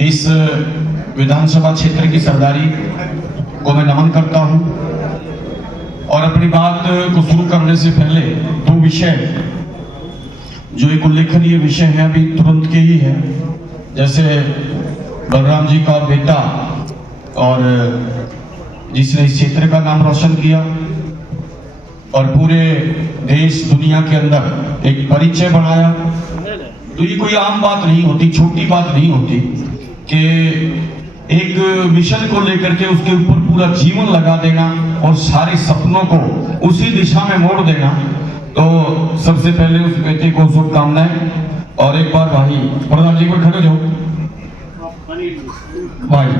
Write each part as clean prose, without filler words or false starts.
इस विधानसभा क्षेत्र की सरदारी को मैं नमन करता हूं और अपनी बात को शुरू करने से पहले दो विषय जो एक उल्लेखनीय विषय है अभी तुरंत के ही है, जैसे बलराम जी का बेटा और जिसने इस क्षेत्र का नाम रोशन किया और पूरे देश दुनिया के अंदर एक परिचय बनाया, तो ये कोई आम बात नहीं होती, छोटी बात नहीं होती कि एक मिशन को लेकर के उसके ऊपर पूरा जीवन लगा देना और सारे सपनों को उसी दिशा में मोड़ देना। तो सबसे पहले उस बेटे को शुभकामनाएं। और एक बार भाई प्रधान जी पर खड़े जाओ भाई।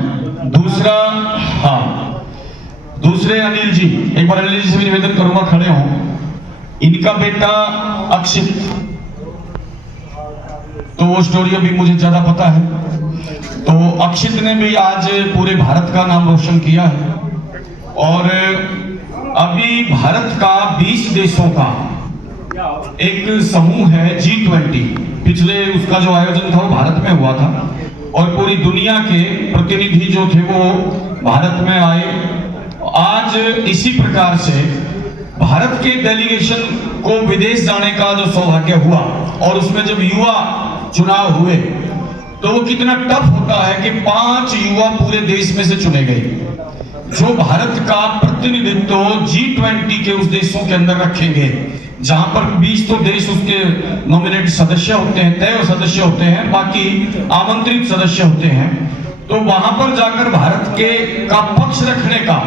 दूसरे अनिल जी, एक बार अनिल जी से भी निवेदन करूंगा खड़े हो। इनका बेटा अक्षित, तो वो स्टोरी अभी मुझे ज्यादा पता है। तो अक्षित ने भी आज पूरे भारत का नाम रोशन किया है और अभी भारत का 20 देशों का एक समूह है G20। पिछले उसका जो आयोजन था वो भारत में हुआ था और पूरी दुनिया के प्रतिनिधि जो थे वो भारत में आए। आज इसी प्रकार से भारत के डेलीगेशन को विदेश जाने का जो सौभाग्य हुआ और उसमें जब युवा चुनाव हुए तो वो कितना टफ होता है कि 5 युवा पूरे देश में से चुने गए जो भारत का प्रतिनिधित्व G20 के उस देशों के अंदर रखेंगे, जहां पर 20 तो देश उसके नॉमिनेट सदस्य होते हैं, तय सदस्य होते हैं, बाकी आमंत्रित सदस्य होते हैं। तो वहां पर जाकर भारत के का पक्ष रखने का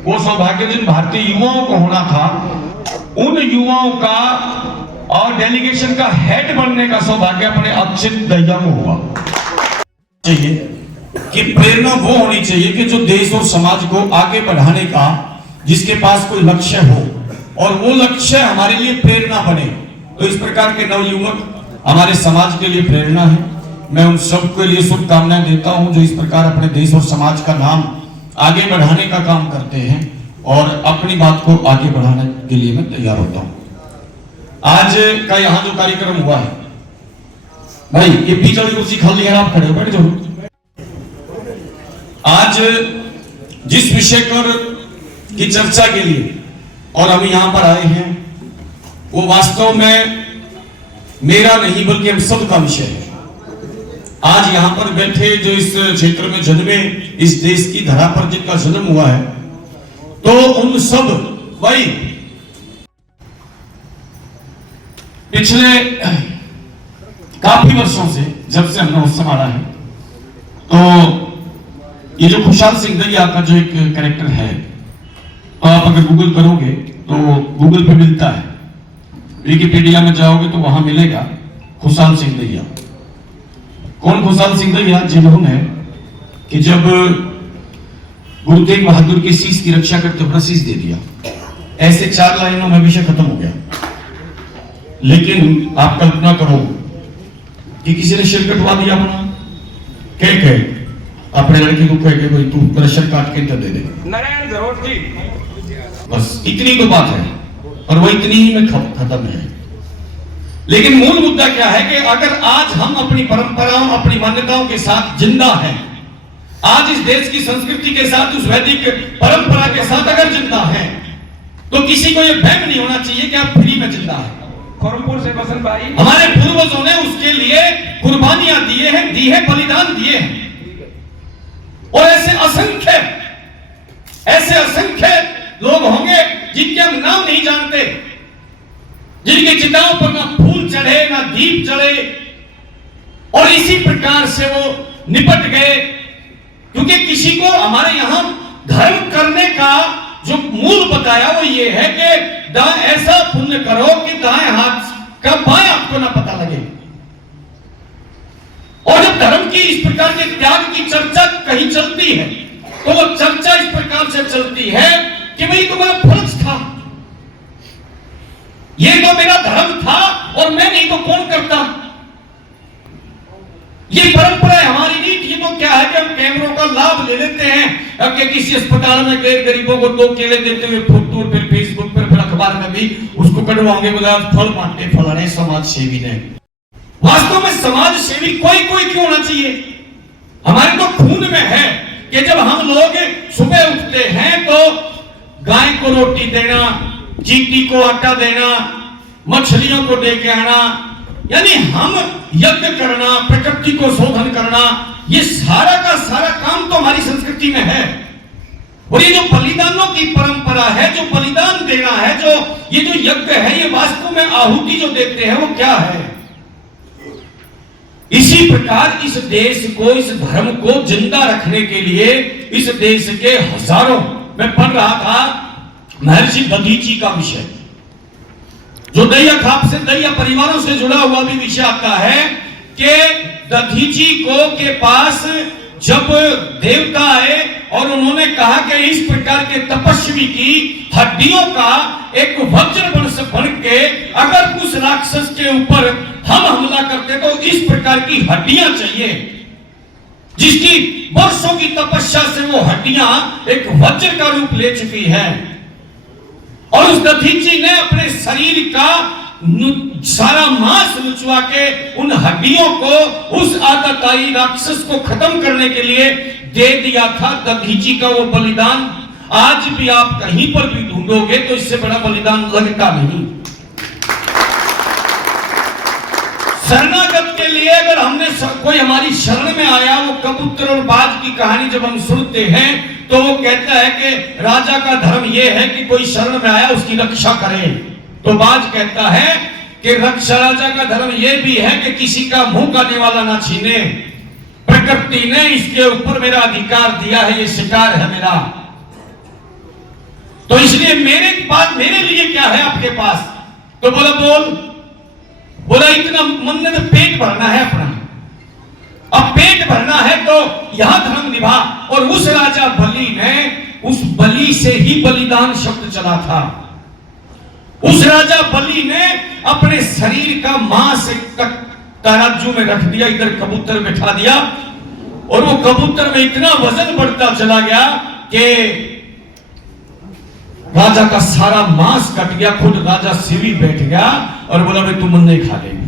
वो सौभाग्य जिन भारतीय युवाओं को होना था, उन युवाओं का और डेलीगेशन का हेड बनने का सौभाग्य अपने अक्षित दहिया को हुआ। चाहिए कि प्रेरणा वो होनी चाहिए कि जो देश और समाज को आगे बढ़ाने का जिसके पास कोई लक्ष्य हो और वो लक्ष्य हमारे लिए प्रेरणा बने। तो इस प्रकार के नवयुवक हमारे समाज के लिए प्रेरणा है। मैं उन सबके लिए शुभकामनाएं देता हूं जो इस प्रकार अपने देश और समाज का नाम आगे बढ़ाने का काम करते हैं और अपनी बात को आगे बढ़ाने के लिए मैं तैयार होता हूं। आज का यहाँ जो कार्यक्रम हुआ है भाई, ये बीच वाली कुर्सी खाली है, आप खड़े हो, बैठ जाओ। आज जिस विषय पर की चर्चा के लिए और हम यहाँ पर आए हैं वो वास्तव में मेरा नहीं बल्कि हम सबका विषय है। आज यहाँ पर बैठे जो इस क्षेत्र में जन्मे, इस देश की धरा पर जिनका जन्म हुआ है, तो उन सब भाई पिछले काफी वर्षों से जब से हमने होश संभाला है, तो ये जो खुशहाल सिंह दहिया का जो एक कैरेक्टर है, तो आप अगर गूगल करोगे तो गूगल पे मिलता है, विकिपीडिया में जाओगे तो वहां मिलेगा खुशहाल सिंह दहिया। कौन खुशहाल सिंह दहिया? जिन्होंने कि जब गुरु तेग बहादुर की शीश की रक्षा करते हुए शीश दे दिया, ऐसे 4 लाइनों में विषय खत्म हो गया। लेकिन आप कल्पना करो कि किसी ने सिर कटवा दिया अपना, कह अपने लड़के को कह के भाई तू मेरा सिर काट के दे दे, नारायण जरूर जी, बस इतनी तो बात है और वो इतनी ही में खत्म है। लेकिन मूल मुद्दा क्या है कि अगर आज हम अपनी परंपराओं, अपनी मान्यताओं के साथ जिंदा हैं, आज इस देश की संस्कृति के साथ, उस वैदिक परंपरा के साथ अगर जिंदा हैं, तो किसी को यह भ्रम नहीं होना चाहिए कि आप फ्री में जिंदा है। खरमपुर से बसंत भाई, हमारे पूर्वजों ने उसके लिए कुर्बानियां दी है, बलिदान दिए हैं। और ऐसे असंख्य लोग होंगे जिनके हम नाम नहीं जानते, जिनकी चिताओं पर ना फूल चढ़े ना दीप जले, और इसी प्रकार से वो निपट गए। क्योंकि किसी को हमारे यहां धर्म करने का जो मूल बताया वो ये है कि ऐसा पुण्य करो कि दाएं हाथ का बाएं आपको ना पता लगे। और जब धर्म की इस प्रकार के त्याग की चर्चा कहीं चलती है तो वो चर्चा इस प्रकार से चलती है कि भाई तो मेरा फर्ज था, ये तो मेरा धर्म था और मैं नहीं तो कौन करता। ये परंपरा हमारी नहीं। ये तो क्या है कि हम कैमरों का लाभ ले लेते हैं, अब कि किसी अस्पताल में गए गरीबों को 2 केले देते हुए फोटो, फिर फेसबुक पर, फिर अखबार में भी उसको कटवाओगे, बोला फल बांटे फलाने समाज सेवी ने। वास्तव में समाज सेवी कोई कोई क्यों होना चाहिए? हमारे तो खून में है कि जब हम लोग सुबह उठते हैं तो गाय को रोटी देना, चींटी को आटा देना, मछलियों को दे के आना, यानी हम यज्ञ करना, प्रकृति को शोधन करना, ये सारा का सारा काम तो हमारी संस्कृति में है। और ये जो बलिदानों की परंपरा है, जो बलिदान देना है, जो ये जो यज्ञ है, ये वास्तव में आहुति जो देते हैं वो क्या है? इसी प्रकार इस देश को, इस धर्म को जिंदा रखने के लिए इस देश के हजारों, मैं पढ़ रहा था महर्षि दधीची का विषय, जो दैया खाप से, दैया परिवारों से जुड़ा हुआ भी विषय आता है कि दधीची को के पास जब देवता आए और उन्होंने कहा कि इस प्रकार के तपस्वी की हड्डियों का एक वज्र बन के अगर उस राक्षस के ऊपर हम हमला करते तो इस प्रकार की हड्डियां चाहिए, जिसकी वर्षों की तपस्या से वो हड्डियां एक वज्र का रूप ले चुकी है। और उस दधीची ने अपने शरीर का सारा मांस लुचवा के उन हड्डियों को उस आतताई राक्षस को खत्म करने के लिए दे दिया था। दधीची का वो बलिदान आज भी आप कहीं पर भी ढूंढोगे तो इससे बड़ा बलिदान लगता नहीं। शरणागत के लिए अगर हमने कोई हमारी शरण में आया, वो कबूतर और बाज की कहानी जब हम सुनते हैं तो वो कहता है कि राजा का धर्म ये है कि कोई शरण में आया उसकी रक्षा करे, तो बाज कहता है कि रक्षा, राजा का धर्म ये भी है कि किसी का मुंह काटने वाला ना छीने, प्रकृति ने इसके ऊपर मेरा अधिकार दिया है, ये शिकार है मेरा, तो इसलिए मेरे पास, मेरे लिए क्या है आपके पास? तो बोला इतना मन में पेट भरना है अपना, अब पेट भरना है तो यहां धर्म निभा। और उस राजा बलि ने, उस बलि से ही बलिदान शब्द चला था। उस राजा बलि ने अपने शरीर का मांस तराजू में रख दिया, इधर कबूतर बैठा दिया, और वो कबूतर में इतना वजन बढ़ता चला गया कि राजा का सारा मांस कट गया, खुद राजा सीवी बैठ गया और बोला भाई तुम नहीं खा लेंगे।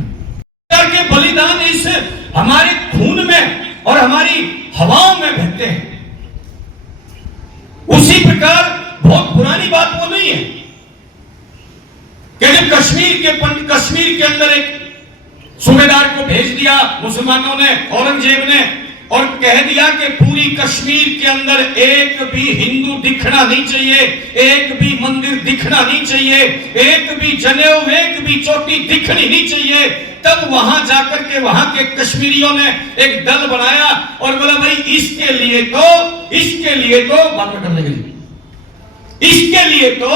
के बलिदान इस हमारे खून में और हमारी हवाओं में बहते हैं। उसी प्रकार बहुत पुरानी बात वो नहीं है कि जब कश्मीर के अंदर एक सूबेदार को भेज दिया मुसलमानों ने, औरंगजेब ने, और कह दिया कि पूरी कश्मीर के अंदर एक भी हिंदू दिखना नहीं चाहिए, एक भी मंदिर दिखना नहीं चाहिए, एक भी जनेऊ, एक भी चोटी दिखनी नहीं चाहिए। तब वहां जाकर के वहां के कश्मीरियों ने एक दल बनाया और बोला भाई इसके लिए तो बात में करने के लिए, इसके लिए तो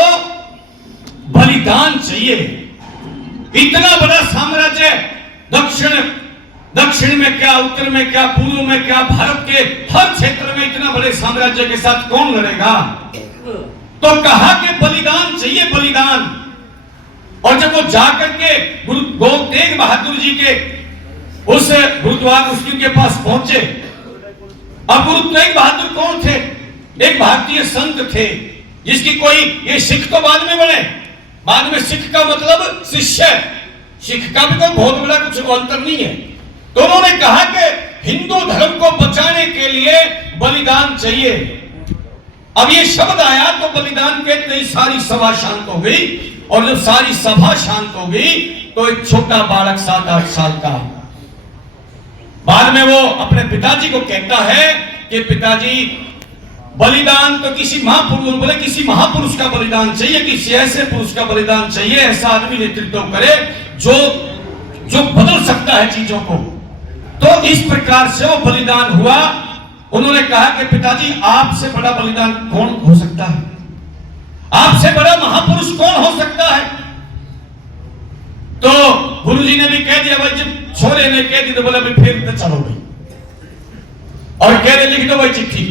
बलिदान चाहिए। इतना बड़ा साम्राज्य, दक्षिण में क्या, उत्तर में क्या, पूर्व में क्या, भारत के हर क्षेत्र में इतना बड़े साम्राज्य के साथ कौन लड़ेगा? तो कहा कि बलिदान चाहिए, बलिदान। और जब वो जाकर के गुरु तेग बहादुर जी के उस गुरुद्वारा उसके पास पहुंचे, अब गुरु तेग बहादुर कौन थे? एक भारतीय संत थे, जिसकी कोई, ये सिख तो बाद में बने, बाद में सिख का मतलब शिष्य, सिख का भी कोई बहुत बड़ा कुछ अंतर नहीं है। तो उन्होंने कहा कि हिंदू धर्म को बचाने के लिए बलिदान चाहिए। अब ये शब्द आया तो बलिदान कहते ही सारी सभा शांत हो गई, और जब सारी सभा शांत हो गई तो एक छोटा बालक 7-8 साल का बाद में वो अपने पिताजी को कहता है कि पिताजी बलिदान तो किसी महापुरुष, बोले किसी महापुरुष का बलिदान चाहिए, किसी ऐसे पुरुष का बलिदान चाहिए, ऐसा आदमी नेतृत्व करे जो बदल सकता है चीजों को। तो इस प्रकार से वो बलिदान हुआ। उन्होंने कहा कि पिताजी आपसे बड़ा बलिदान कौन हो सकता है, आपसे बड़ा महापुरुष कौन हो सकता है? तो गुरुजी ने भी कह दिया, भाई जब छोरे ने कह दी तो बोला भाई फिर तो चलो भाई, और कह दे लिख दो भाई चिट्ठी।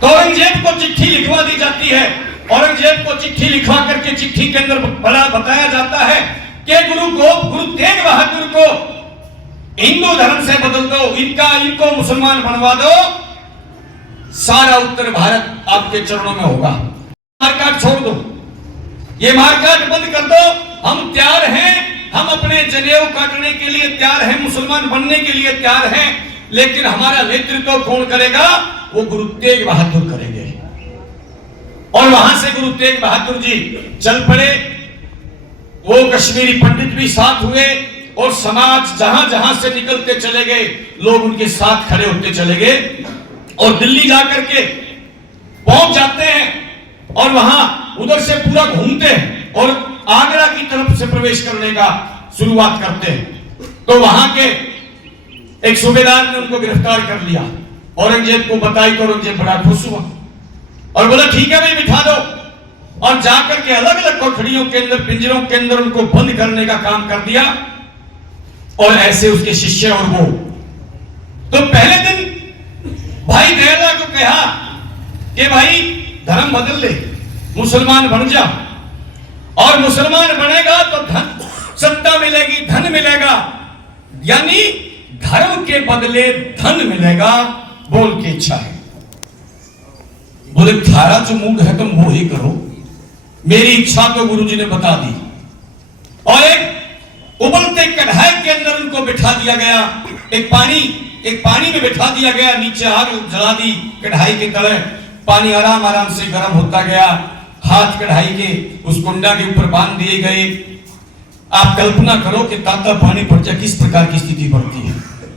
तो औरंगजेब को चिट्ठी लिखवा दी जाती है। औरंगजेब को चिट्ठी लिखवा करके चिट्ठी के अंदर बड़ा बताया जाता है कि गुरु तेग बहादुर को हिंदू धर्म से बदल दो, इनको मुसलमान बनवा दो, सारा उत्तर भारत आपके चरणों में होगा। मारकाट छोड़ दो, ये मारकाट बंद कर दो, हम तैयार हैं, हम अपने जनेऊ काटने के लिए तैयार हैं, मुसलमान बनने के लिए तैयार हैं, लेकिन हमारा नेतृत्व कौन करेगा? वो गुरु तेग बहादुर करेंगे। और वहां से गुरु तेग बहादुर जी चल पड़े। वो कश्मीरी पंडित भी साथ हुए और समाज जहां जहां से निकलते चले गए, लोग उनके साथ खड़े होते चले गए और दिल्ली जाकर के पहुंच जाते हैं और वहां उधर से पूरा घूमते हैं और आगरा की तरफ से प्रवेश करने का शुरुआत करते हैं। तो वहां के एक सूबेदार ने उनको गिरफ्तार कर लिया। औरंगजेब को बताई तो औरंगजेब बड़ा खुश हुआ और बोला ठीक है भाई बिठा दो, और जाकर के अलग अलग कोठरियों के अंदर, पिंजरों के अंदर उनको बंद करने का काम कर दिया। और ऐसे उसके शिष्य और वो तो पहले दिन भाई दयाला को कहा कि भाई धर्म बदल ले, मुसलमान बन जा, और मुसलमान बनेगा तो धन सत्ता मिलेगी, धन मिलेगा, यानी धर्म के बदले धन मिलेगा, बोल के इच्छा है। बोले थारा जो मूड है तुम वो ही करो, मेरी इच्छा तो गुरुजी ने बता दी। और एक उबलते कढ़ाई के अंदर उनको बिठा दिया गया, एक पानी में बिठा दिया गया, नीचे आग जला दी कढ़ाई के तरह, पानी आराम आराम से गर्म होता गया, हाथ कढ़ाई के उस कुंडा के ऊपर बांध दिए गए। आप कल्पना करो कि ताता पानी पड़ जाए किस प्रकार की स्थिति बढ़ती है।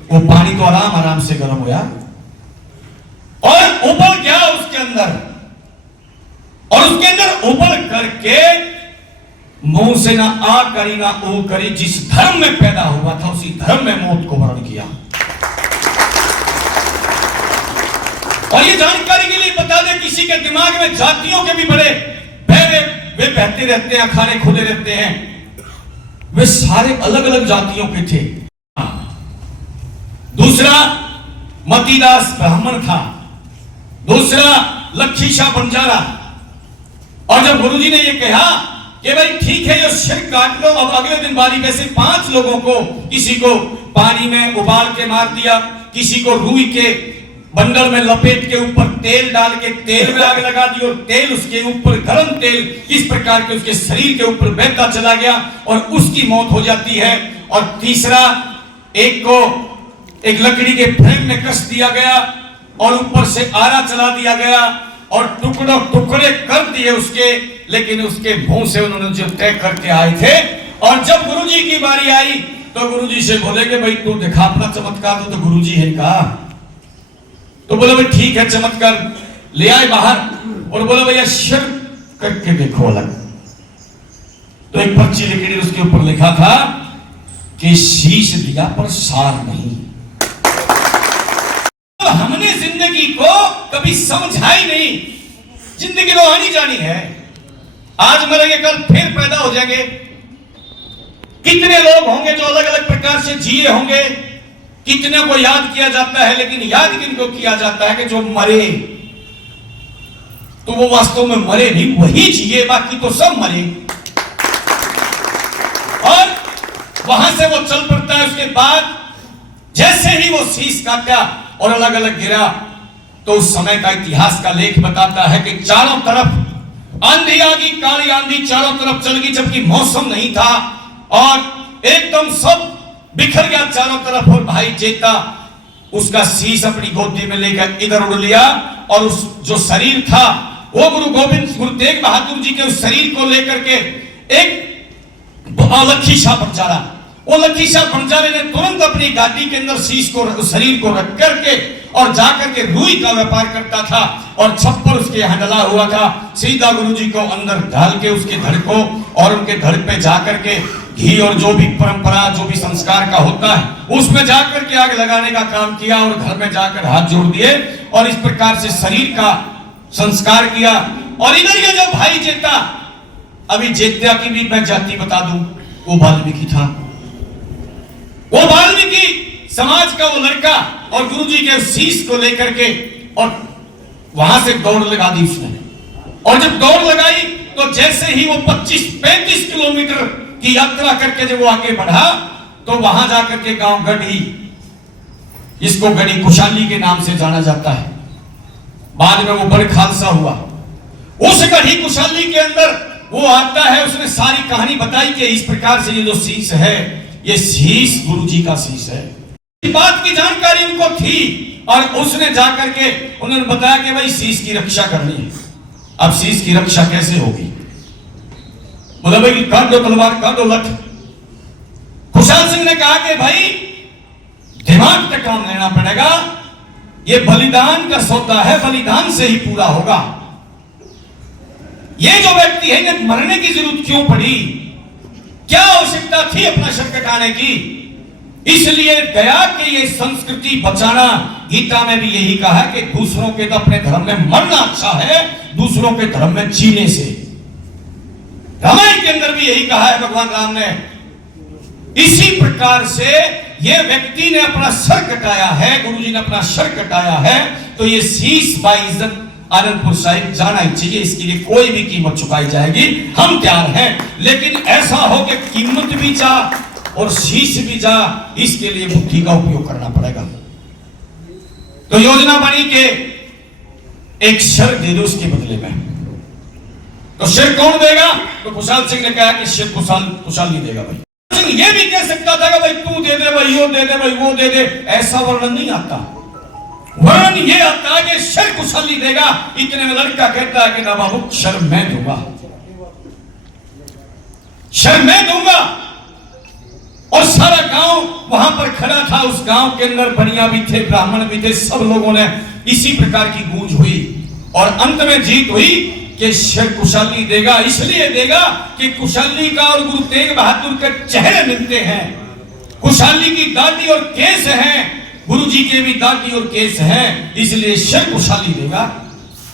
वो पानी तो आराम आराम से गर्म हुआ और उबल गया उसके अंदर, और उसके अंदर उबल करके मुंह से ना आ करी ना ओ करी, जिस धर्म में पैदा हुआ था उसी धर्म में मौत को वर्ण किया। और ये जानकारी के लिए बता दे, किसी के दिमाग में जातियों के भी बड़े बहरे वे बहते रहते हैं, अखाड़े खुले रहते हैं, वे सारे अलग अलग जातियों के थे। दूसरा मतीदास ब्राह्मण था, दूसरा लखीशाह बंजारा। और जब गुरुजी ने ये कहा कि भाई ठीक है ये सिर काट लो, अब अगले दिन बारी कैसे 5 लोगों को, किसी को पानी में उबाल के मार दिया, किसी को रुई के बंडल में लपेट के ऊपर तेल डाल के तेल में आग लगा दी और तेल उसके ऊपर गर्म तेल इस प्रकार के उसके शरीर के ऊपर बहता चला गया और उसकी मौत हो जाती है। और तीसरा एक को एक लकड़ी के फ्रेम में कस दिया गया और ऊपर से आरा चला दिया गया और टुकड़े कर दिए उसके, लेकिन उसके मुंह से उन्होंने जो तय करके आए थे। और जब गुरुजी की बारी आई तो गुरुजी से बोले कि भाई तू दिखा अपना चमत्कार, तो गुरुजी है कहा। तो बोले भाई ठीक है, चमत्कार ले आए बाहर और बोले भैया शिर करके देखो अलग। तो एक पर्ची लिखी उसके ऊपर लिखा था कि शीश दिया पर सार नहीं। तो हमने जिंदगी को कभी समझा ही नहीं, जिंदगी तो आनी जानी है, आज मरेंगे कल फिर पैदा हो जाएंगे। कितने लोग होंगे जो अलग अलग प्रकार से जिए होंगे, कितने को याद किया जाता है, लेकिन याद किनको किया जाता है कि जो मरे, तो वो वास्तव में मरे नहीं, वही जिए, बाकी तो सब मरे। और वहां से वो चल पड़ता है। उसके बाद जैसे ही वो शीश काटा और अलग अलग गिरा, तो उस समय का इतिहास का लेख बताता है कि चारों तरफ आंधी आ गई, काली आंधी चारों तरफ चल गई, जबकि मौसम नहीं था और एकदम सब बिखर गया चारों तरफ। और भाई जेता उसका शीश अपनी गोदी में लेकर इधर उड़ लिया और उस जो शरीर था वो गुरु तेग बहादुर जी के उस शरीर को लेकर के एक लखीशाह बंजारा, वो लखीशाह बंजारे ने तुरंत अपनी गाड़ी के अंदर शीश को, शरीर को रख करके और जाकर के रुई का व्यापार करता था और छप्पर उसके यहां डला हुआ था, सीधा गुरुजी को अंदर डाल के उसके धड़ को और उनके धड़ पे जाकर के घी और जो भी परंपरा, जो भी संस्कार का होता है उसमें जाकर के आग लगाने का काम किया और घर में जाकर हाथ जोड़ दिए और इस प्रकार से शरीर का संस्कार किया। और इधर ये जो भाई जेता, अभी जेता की भी मैं जाति बता दूं, वो वाल्मीकि था, वो वाल्मीकि समाज का वो लड़का, और गुरुजी के शीश को लेकर के और वहां से दौड़ लगा दी उसने। और जब दौड़ लगाई तो जैसे ही वो 25-35 किलोमीटर की यात्रा करके जब वो आगे बढ़ा तो वहां जाकर के गांव गढ़ी, इसको गढ़ी कुशाली के नाम से जाना जाता है, बाद में वो बड़े खालसा हुआ। उस गढ़ी कुशाली के अंदर वो आता है, उसने सारी कहानी बताई कि इस प्रकार से ये जो शीश है, ये शीश गुरु जी का शीश है। इस बात की जानकारी उनको थी और उसने जाकर के उन्होंने बताया कि भाई शीश की रक्षा करनी है। अब शीश की रक्षा कैसे होगी? बोला भाई कर दो तलवार, कर दो लठ। खुशहाल सिंह ने कहा कि भाई दिमाग का काम लेना पड़ेगा, ये बलिदान का सौदा है, बलिदान से ही पूरा होगा। ये जो व्यक्ति है, इन्हें मरने की जरूरत क्यों पड़ी? क्या आवश्यकता थी अपना शर कटाने की? इसलिए गया कि ये संस्कृति बचाना। गीता में भी यही कहा है कि दूसरों के तो अपने धर्म में मरना अच्छा है, दूसरों के धर्म में जीने से। रामायण के अंदर भी यही कहा है भगवान राम ने। इसी प्रकार से ये व्यक्ति ने अपना सर कटाया है, गुरुजी ने अपना सर कटाया है, तो ये शीश बाइज्जत आनंदपुर साहिब जाना ही चाहिए। इसके लिए कोई भी कीमत चुकाई जाएगी, हम तैयार हैं। लेकिन ऐसा हो कि कीमत भी जा और शीश भी जा, इसके लिए बुद्धि का उपयोग करना पड़ेगा। तो योजना बनी कि एक शर दे दो उसके बदले में। तो शर कौन देगा? तो खुशहाल सिंह ने कहा कि शर खुशहाल नहीं देगा। भाई सिंह ये भी कह सकता था कि भाई तू दे दे, भाई वो दे दे, भाई वो दे दे। ऐसा वर्णन नहीं आता। वर्णन ये आता है कि शर खुशहाली देगा। इतने में लड़का कहता है कि ना बाबू शर मैं दूंगा, शर मैं दूंगा। और सारा गांव वहां पर खड़ा था। उस गांव के अंदर बनिया भी थे, ब्राह्मण भी थे, सब लोगों ने इसी प्रकार की गूंज हुई और अंत में जीत हुई कि शर कुशाली देगा। इसलिए देगा कि कुशाली का और गुरु तेग बहादुर के चेहरे मिलते हैं। कुशाली की दाढ़ी और केस हैं, गुरु जी के भी दाढ़ी और केस हैं, इसलिए शर कुशाली देगा।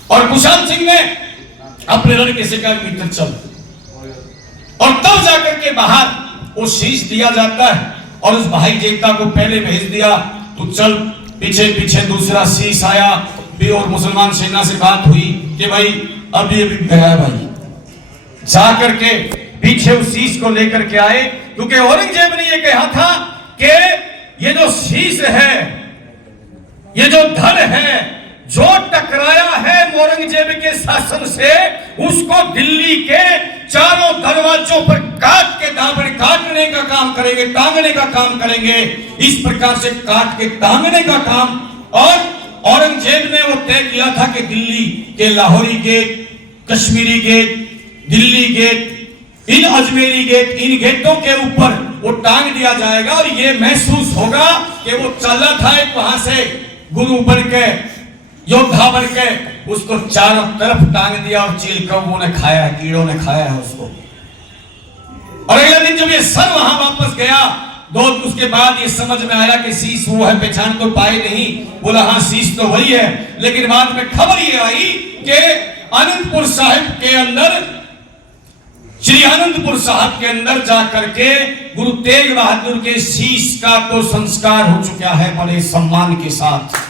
और कुशाल सिंह ने अपने लड़के से कहा मित्र चल, और तब जाकर के बाहर वो शीश दिया जाता है। और उस भाई जेठा को पहले भेज दिया, तू चल, पीछे पीछे दूसरा शीश आया भी और मुसलमान सेना से बात हुई कि भाई अब ये भी गया। भाई जाकर के पीछे उस शीश को लेकर के आए, क्योंकि औरंगजेब ने ये कहा था कि ये जो शीश है, ये जो धड़ है, जो टकराया है औरंगजेब के शासन से, उसको दिल्ली के चारों दरवाजों पर काट के दामन काटने का काम करेंगे, टांगने का काम करेंगे। इस प्रकार से काट के टांगने का काम। और औरंगजेब ने वो तय किया था कि दिल्ली के Lahori gate, Kashmiri gate, Delhi gate, इन अजमेरी गेट, इन गेटों के ऊपर वो टांग दिया जाएगा। और ये महसूस होगा कि वो चला था एक वहां से गुरु बन के, योद्धा बन के, उसको चारों तरफ टांग दिया और चील कौवों ने खाया है, कीड़ों ने खाया है उसको। और अगले दिन जब ये सर वहां वापस गया, उसके बाद ये समझ में आया कि शीश वो है, पहचान तो पाए नहीं। बोला हाँ शीश तो वही है। लेकिन बाद में खबर ये आई कि आनंदपुर साहिब के अंदर, श्री आनंदपुर साहिब के अंदर जाकर के गुरु तेग बहादुर के शीश का तो संस्कार हो चुका है बड़े सम्मान के साथ।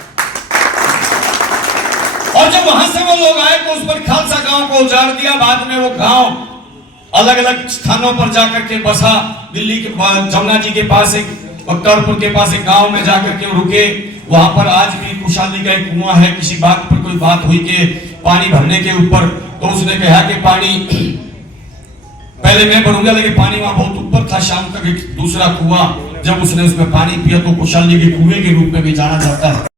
और जब वहां से वो लोग आए तो उस पर खालसा गांव को उजाड़ दिया। बाद में वो गांव अलग अलग स्थानों पर जाकर के बसा। दिल्ली के जमुना जी के पास एक, बख्तियारपुर के पास एक गांव में जाकर के रुके। वहां पर आज भी कुशाली का एक कुआं है। किसी बात पर कोई बात हुई कि पानी भरने के ऊपर, तो उसने कहा कि पानी पहले मैं भरूंगा, लेकिन पानी वहां बहुत ऊपर था। शाम तक एक दूसरा कुआं, जब उसने उसमें पानी पिया तो कुशाली के कुएं के रूप में भी जाना जाता है।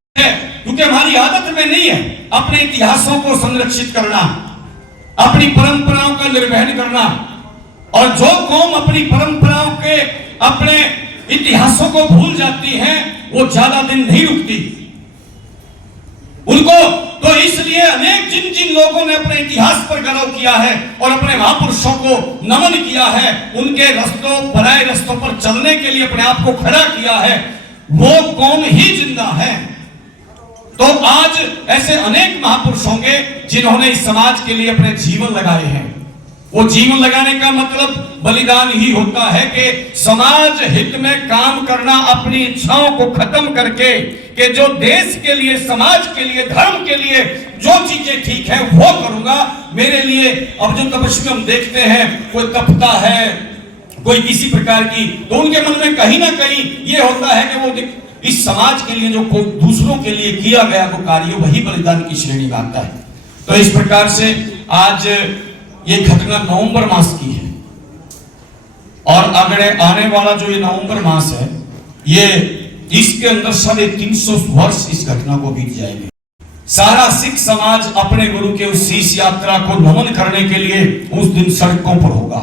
क्योंकि हमारी आदत में नहीं है अपने इतिहासों को संरक्षित करना, अपनी परंपराओं का निर्वहन करना। और जो कौम अपनी परंपराओं के, अपने इतिहासों को भूल जाती है, वो ज्यादा दिन नहीं रुकती। उनको तो इसलिए अनेक जिन जिन लोगों ने अपने इतिहास पर गर्व किया है और अपने महापुरुषों को नमन किया है, उनके रास्तों, भलाई रास्तों पर चलने के लिए अपने आप को खड़ा किया है, वो कौम ही जिंदा है। तो आज ऐसे अनेक महापुरुष होंगे जिन्होंने इस समाज के लिए अपने जीवन लगाए हैं। वो जीवन लगाने का मतलब बलिदान ही होता है कि समाज हित में काम करना, अपनी इच्छाओं को खत्म करके, कि जो देश के लिए, समाज के लिए, धर्म के लिए जो चीजें ठीक है वो करूंगा। मेरे लिए अब जो तपस्वी हम देखते हैं, कोई तपता है, कोई किसी प्रकार की, तो उनके मन में कहीं ना कहीं ये होता है कि वो इस समाज के लिए जो दूसरों के लिए किया गया वो कार्य, वही बलिदान की श्रेणी में आता है। तो इस प्रकार से आज ये घटना नवंबर मास की है और अगले आने वाला जो ये नवंबर मास है, ये इसके अंदर 350 वर्ष इस घटना को बीत जाएंगे। सारा सिख समाज अपने गुरु के उस शीश यात्रा को नमन करने के लिए उस दिन सड़कों पर होगा।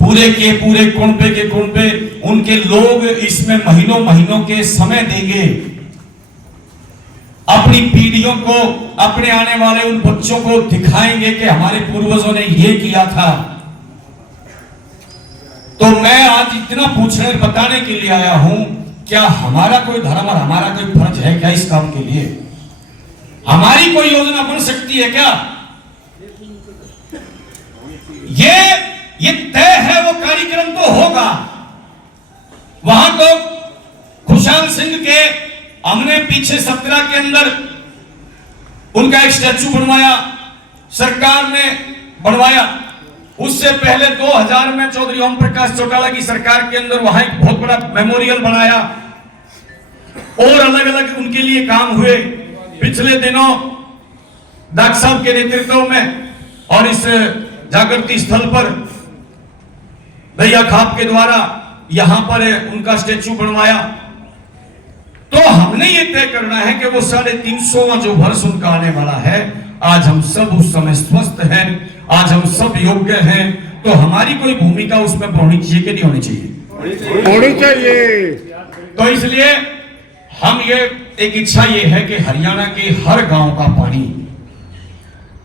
पूरे के पूरे कुंबे के कुंबे उनके लोग इसमें महीनों महीनों के समय देंगे, अपनी पीढ़ियों को, अपने आने वाले उन बच्चों को दिखाएंगे कि हमारे पूर्वजों ने ये किया था। तो मैं आज इतना पूछने और बताने के लिए आया हूं, क्या हमारा कोई धर्म और हमारा कोई फर्ज है क्या इस काम के लिए? हमारी कोई योजना बन सकती है क्या? ये तय है, वो कार्यक्रम तो होगा। वहां तो खुशहाल सिंह के हमने पीछे 17 के अंदर उनका एक स्टैचू बनवाया, सरकार ने बनवाया। उससे पहले 2000 में चौधरी ओम प्रकाश चौटाला की सरकार के अंदर वहां एक बहुत बड़ा मेमोरियल बनाया और अलग अलग उनके लिए काम हुए। पिछले दिनों डॉक्टर साहब के नेतृत्व में और इस जागृति स्थल पर भैया खाप के द्वारा यहां पर उनका स्टैचू बनवाया। तो हमने ये तय करना है कि वो 350वां जो वर्ष उनका आने वाला है, आज हम सब उस समय स्वस्थ हैं, आज हम सब योग्य हैं, तो हमारी कोई भूमिका उसमें होनी चाहिए कि नहीं होनी चाहिए? होनी चाहिए। तो इसलिए हम ये एक इच्छा ये है कि हरियाणा के हर गांव का पानी,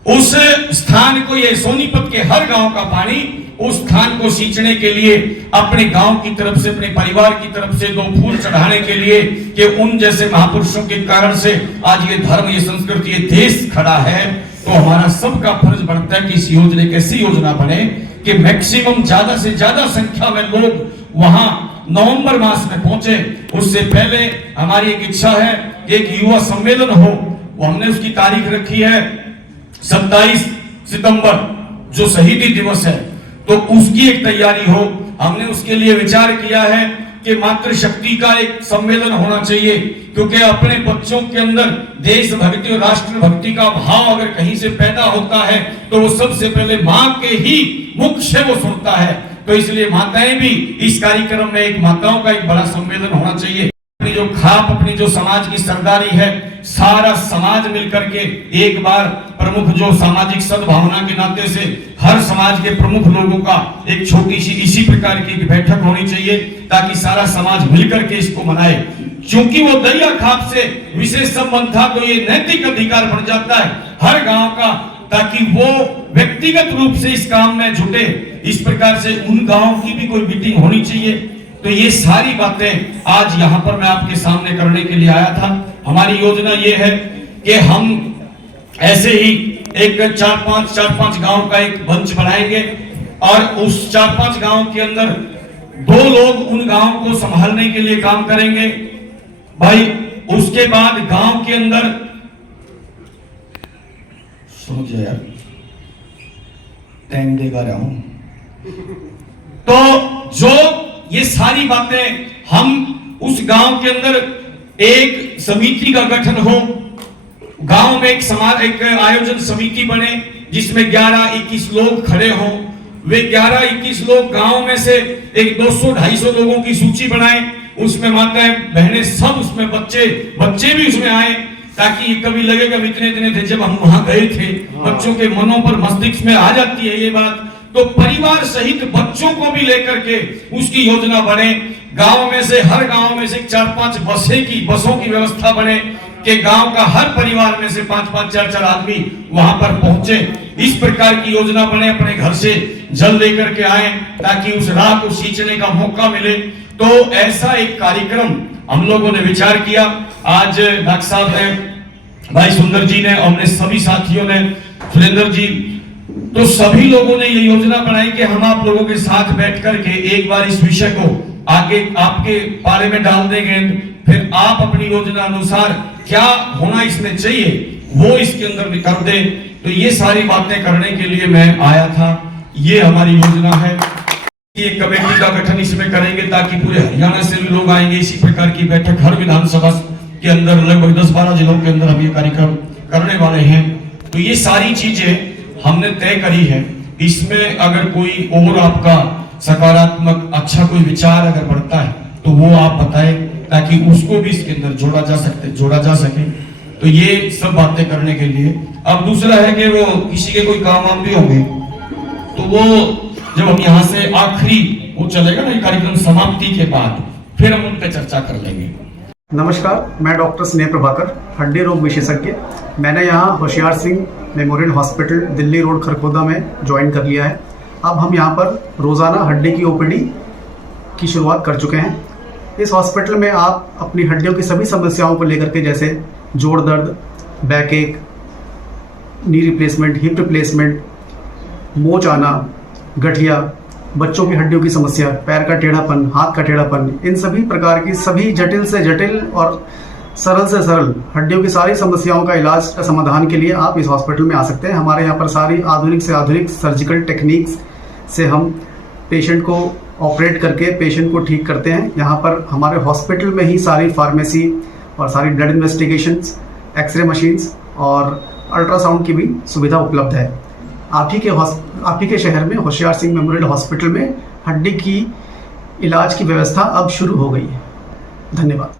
उस स्थान को, ये सोनीपत के हर गांव का पानी उस स्थान को सींचने के लिए, अपने गांव की तरफ से, अपने परिवार की तरफ से 2 फूल चढ़ाने के लिए, कि उन जैसे महापुरुषों के कारण से आज ये धर्म, ये संस्कृति, ये देश खड़ा है। तो हमारा सबका फर्ज बनता है कि इस योजना, एक ऐसी योजना बने कि मैक्सिमम ज्यादा से ज्यादा संख्या में लोग वहां नवंबर मास में पहुंचे। उससे पहले हमारी एक इच्छा है कि एक युवा सम्मेलन हो, वो हमने उसकी तारीख रखी है 27 सितंबर, जो शहीदी दिवस है, तो उसकी एक तैयारी हो। हमने उसके लिए विचार किया है कि मातृशक्ति का एक सम्मेलन होना चाहिए, क्योंकि अपने बच्चों के अंदर देशभक्ति और राष्ट्रभक्ति का भाव अगर कहीं से पैदा होता है तो वो सबसे पहले मां के ही मुख से वो सुनता है। तो इसलिए माताएं भी इस कार्यक्रम में, एक माताओं का एक बड़ा सम्मेलन होना चाहिए। अपनी जो खाप, अपनी जो समाज की सरदारी है, सारा समाज मिलकर के एक बार प्रमुख जो सामाजिक सद्भावना के नाते से हर समाज के प्रमुख लोगों का एक छोटी सी इसी प्रकार की बैठक होनी चाहिए, ताकि सारा समाज मिलकर के इसको मनाए। क्योंकि वो दरिया खाप से विशेष संबंध था, तो ये नैतिक अधिकार बन जाता है हर गांव का, ताकि वो व्यक्तिगत रूप से इस काम में जुटे। इस प्रकार से उन गांवों की भी कोई मीटिंग होनी चाहिए। तो ये सारी बातें आज यहाँ पर मैं आपके सामने करने के लिए आया था। हमारी योजना ये है कि हम ऐसे ही एक 4-5 गांव का एक मंच बनाएंगे और उस 4-5 गांव के अंदर 2 लोग उन गांव को संभालने के लिए काम करेंगे भाई। उसके बाद गांव के अंदर, समझिए यार, टाइम देगा रहा हूं, तो जो ये सारी बातें हम उस गांव के अंदर एक समिति का गठन हो, गांव में एक आयोजन समिति बने जिसमें 11-21 लोग खड़े हों। वे 11-21 लोग गांव में से एक 200-250 लोगों की सूची बनाएं, उसमें माताएं बहनें सब, उसमें बच्चे भी उसमें आए, ताकि कभी लगेगा इतने थे जब हम वहां गए थे। बच्चों के मनों पर, मस्तिष्क में आ जाती है ये बात, तो परिवार सहित बच्चों को भी लेकर के उसकी योजना बने। गांव में से, हर गांव में से 4-5 बसों की व्यवस्था बने कि गांव का हर परिवार में से 5-5, 4-4 आदमी वहां पर पहुंचे। इस प्रकार की योजना बने, अपने घर से जल लेकर के आए ताकि उस राह को सींचने का मौका मिले। तो ऐसा एक कार्यक्रम हम लोगों ने विचार किया। आज डॉक्टर साहब ने, भाई सुंदर जी ने, हमने सभी साथियों ने, सुरेंद्र जी, तो सभी लोगों ने ये योजना बनाई कि हम आप लोगों के साथ बैठ करके एक बार इस विषय को आगे आपके पाले में डाल देंगे, फिर आप अपनी योजना अनुसार क्या होना इसमें चाहिए वो इसके अंदर कर दे। तो ये सारी बातें करने के लिए मैं आया था। ये हमारी योजना है कि एक कमेटी का गठन इसमें करेंगे ताकि पूरे हरियाणा से भी लोग आएंगे। इसी प्रकार की बैठक हर विधानसभा के अंदर लगभग 10-12 जिलों के अंदर हम ये कार्यक्रम करने वाले हैं। तो ये सारी चीजें हमने तय करी है। इसमें अगर कोई और आपका सकारात्मक अच्छा कोई विचार अगर बढ़ता है तो वो आप बताएं, ताकि उसको भी इसके अंदर जोड़ा जा सके। तो ये सब बातें करने के लिए अब दूसरा है कि वो किसी के कोई काम वाम भी होंगे तो वो जब हम यहाँ से आखिरी वो चलेगा ना ये कार्यक्रम समाप्ति के बाद, फिर हम उन पर चर्चा कर लेंगे। नमस्कार, मैं डॉक्टर स्नेह प्रभाकर, हड्डी रोग विशेषज्ञ। मैंने यहाँ Hoshiyar Singh memorial hospital Delhi road Kharkhoda में ज्वाइन कर लिया है। अब हम यहाँ पर रोज़ाना हड्डी की ओपीडी की शुरुआत कर चुके हैं। इस हॉस्पिटल में आप अपनी हड्डियों की सभी समस्याओं को लेकर के, जैसे जोड़ दर्द, बैक एक, नी रिप्लेसमेंट, हिप रिप्लेसमेंट, मोच आना, गठिया, बच्चों की हड्डियों की समस्या, पैर का टेढ़ापन, हाथ का टेढ़ापन, इन सभी प्रकार की सभी जटिल से जटिल और सरल से सरल हड्डियों की सारी समस्याओं का इलाज का समाधान के लिए आप इस हॉस्पिटल में आ सकते हैं। हमारे यहाँ पर सारी आधुनिक से आधुनिक सर्जिकल टेक्निक्स से हम पेशेंट को ऑपरेट करके पेशेंट को ठीक करते हैं। यहाँ पर हमारे हॉस्पिटल में ही सारी फार्मेसी और सारी ब्लड इन्वेस्टिगेशंस, एक्सरे मशीन्स और अल्ट्रासाउंड की भी सुविधा उपलब्ध है। आप ही के शहर में होशियार सिंह मेमोरियल हॉस्पिटल में हड्डी की इलाज की व्यवस्था अब शुरू हो गई है। धन्यवाद।